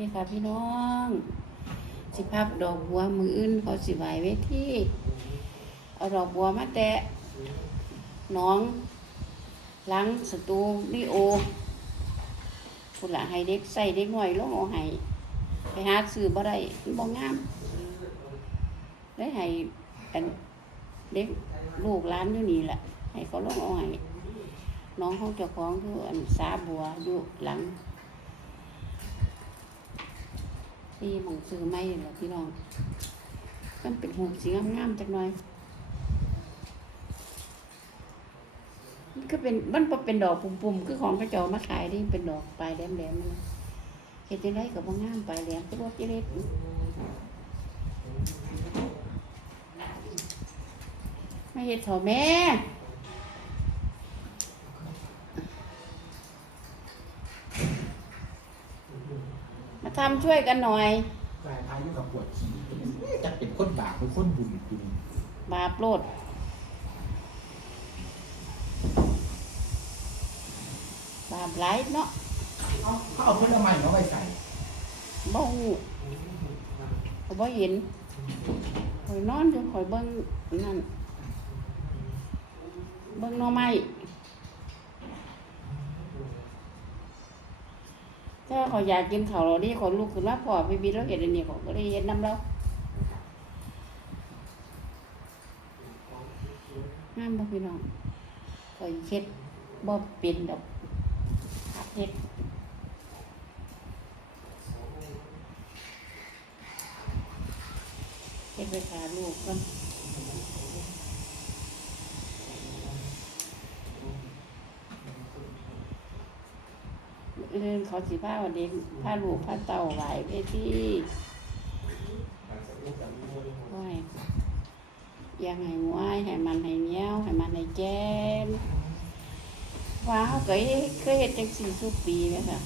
ดีค่ะพี่น้อง สิพับดอกบัวมืออื่นเขาสิไหวไว้ที่เอาดอกบัวมาแตะน้องล้างสตูดิโอคุณละให้เด็กใส่เด็กหน่อยลงเอาให้ไปหาซื้อบ่ได้มันบ่งามได้ให้อันเด็กลูกล้านอยู่นี่แหละให้เขาลงเอาให้น้องของเจ้าของคืออันสาบัวอยู่หลัง ที่มองซื้อไม่เหรอพี่น้องมันเป็นหูสีงามๆจักหน่อย มันก็เป็นมันเป็นดอกปุ่มๆคือของกระจอมาขายนี่เป็นดอกปลายแหลมๆมันเห็ดจังไดกับบ่งามปลายแหลมก็บ่กิเลสไม่เห็ดเถอะแม่ ทำช่วยกันหน่อย กลายพายุกับปวดฉี่จะเป็นคนบาปหรือคนบุญคุณบาปโลดบาปหลายเนาะเขาเขาเอาผลไม้มาไว้ใส่บ่ฮู้ก็บ่เห็นข่อยนอนอยู่ข่อยเบิ่งนั่นเบิ่งหน่อไม้ ถ้าเข่อยากกินข้าวเราดิข่อยลุกขึ้นมาพอพี่บิดแล้วเฮ็ดอันนี้ข่อยก็เลยเฮ็ดนำเรางามบ่พี่น้องข่อยเฮ็ดบ่เป็นดอกเฮ็ดเฮ็ดไปหาลูกก่อน เรื่องเขาสิพาวันเด็กพาลูกพาเต่าไหวไปที่ไหวยังให้งวายให้มันให้เนี้ยวให้มันให้แจ้นว้าวเคยเคยเฮ็ดจังสี่สุกปีไหมคะ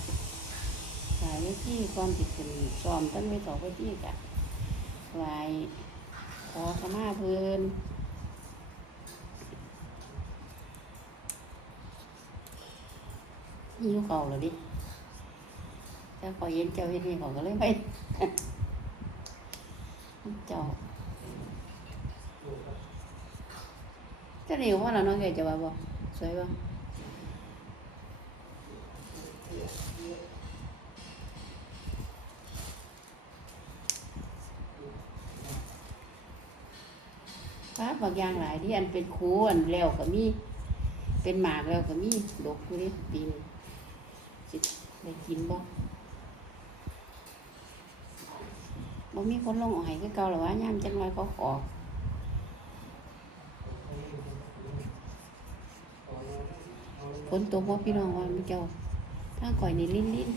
สายไปที่ก่อนติดขึ้นซ้อมตั้งไว้ต่อไปที่กะไหวขอขมาเพิ่น หิวเขาแล้วดิถ้าขอเย็นเจ้าเฮ็ดนี่เขาก็เลยไปเจ้าเจะเหนียวว่าเราน้องแกจะว่าบ่สวยบ่ฟ้าบางอย่างหลายที่อันเป็นคูอันแล้วก็มี เป็นหมากแล้วก็มีดกอยู่นี่ปีนสิ ได้กินบ่บ่มีคนลงเออกให้คือเก่าหรอวะย่ามจังไรเขาขอฝนตกบ่าพี่น้องว่ามันเจ้าถ้าก่อยนี่ลิ้นลิ้น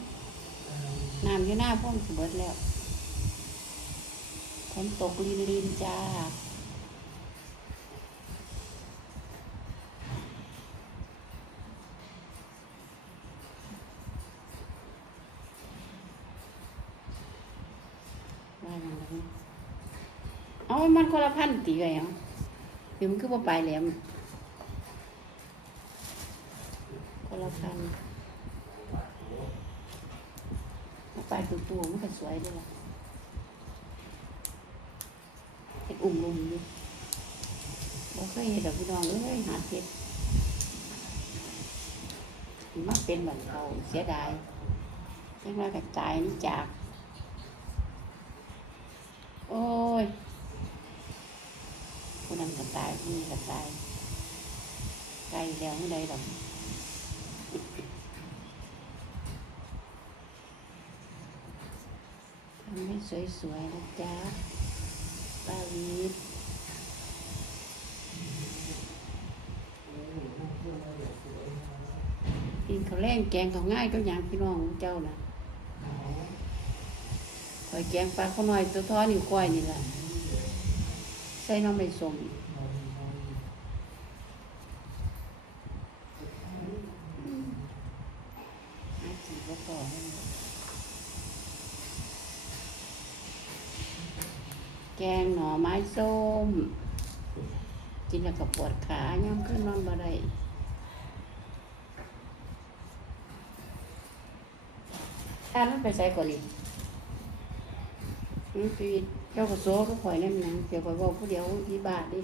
น้ำอยู่หน้าพ่อมนสิเบิดแล้วฝนตกลินลินจ้าอย่างนั้น เอามันคนละพันตีไงอะเดี๋ยวมันคือว่าปลายแหลมคนละพันปลายตัวตัวมันก็สวยด้วยล่ะเห็ดอุ่มลุมดิบ่เคยเห็ดดอกพี่น้องเอ้ยหาเห็ดมาเป็นเหมือนเขาเสียดายยังไงก็ตายนี่จาก โอ้ย ผู้นั้นก็ตายผู้นี้ก็ตายไกลแล้วไม่ได้หรอกทำให้สวยๆนะจ๊ะป้าวีดกินข้าวแรงแกงข้าวง่ายก็อย่างพี่น้องเจ้านะคอยแกงปลาข้าวน้อยตัวท้อนิ้วก้อยนี่แหละ ใส่น้ำไม่สมแกงหน่อไม้ส้ม กินแล้วก็ปวดขาย่ำขึ้นนอนบ่ได้ถ้ามันไปใส่ก่อนดิอืมชีวิต จ้าก็โซ่ก็ข่อยนั่นนะเดี๋ยวข่อยบอกผู้เดียวที่บาทดิ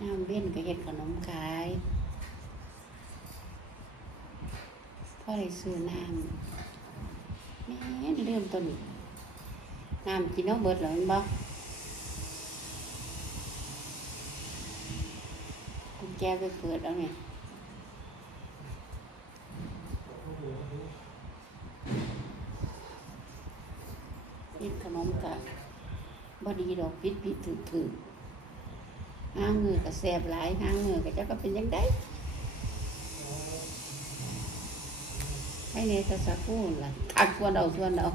น้ำเว้นก็เฮ็ดขนมขายพ่อได้ซื้อน้ำแม่นเริ่มต้นน้ำกินเอาเบิดแล้วแม่นบ่กุ แจไปเปิดเอาเนี่ยเฮ็ดขนมกะบดีดอกผิดผิดถูกถูกห้างมือก็แสบหลายห้างมือกเจ้าก็เป็นยังไงให้เนตสักคู่ล่ะคักชวนเอาชวนเอา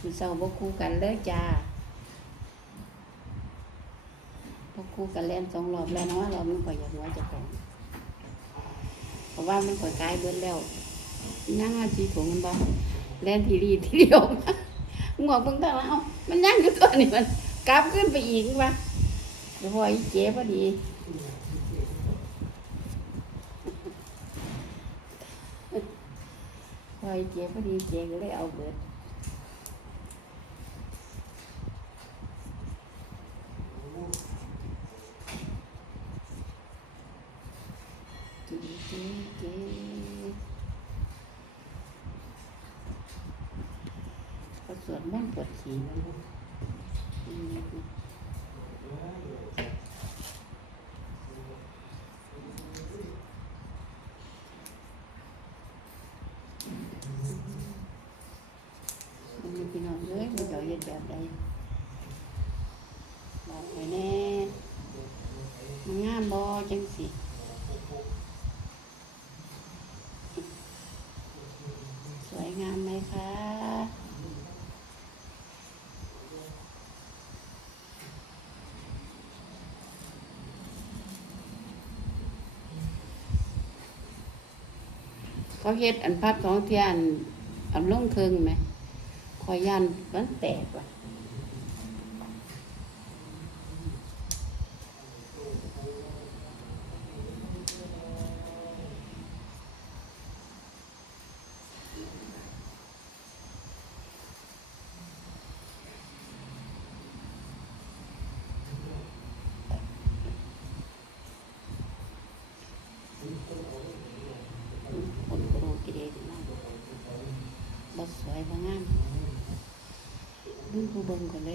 มันเศร้าบ่คู่กันเลยจ้า บ่คู่กันเล่นสองรอบแล้วนะว่าเรามันข่อยอยากหัวจะของเพราะว่ามันข่อยกลายเบิดแล้วย่างอาชีถุงมันบ่เล่นทีรีทีเดียวงอกเบิ่งทางแล้วเอามันย่างอยู่ตัวนี่มันกลับขึ้นไปอีกว่าเดี๋ยวพออีเจ๊พอดีพออีเจ๊พอดีเจ๊ก็เลยเอาเบิด วดมนต์ปวดฉี่มันลูกอืมมันมีพี่น้องเอ้ยมันจะเอาเย็ดแบบใดบอกไปแน่มันงามบอจังสิ สวยงามไหมคะ เขาเฮ็ดอันพับสองเทียนอันลงเคิงไหมคอยยันมันแตกว่ะคนโกรธกิเลสมากบ่สวยบ่งาม ดูผู้เบิ่งก่อนเ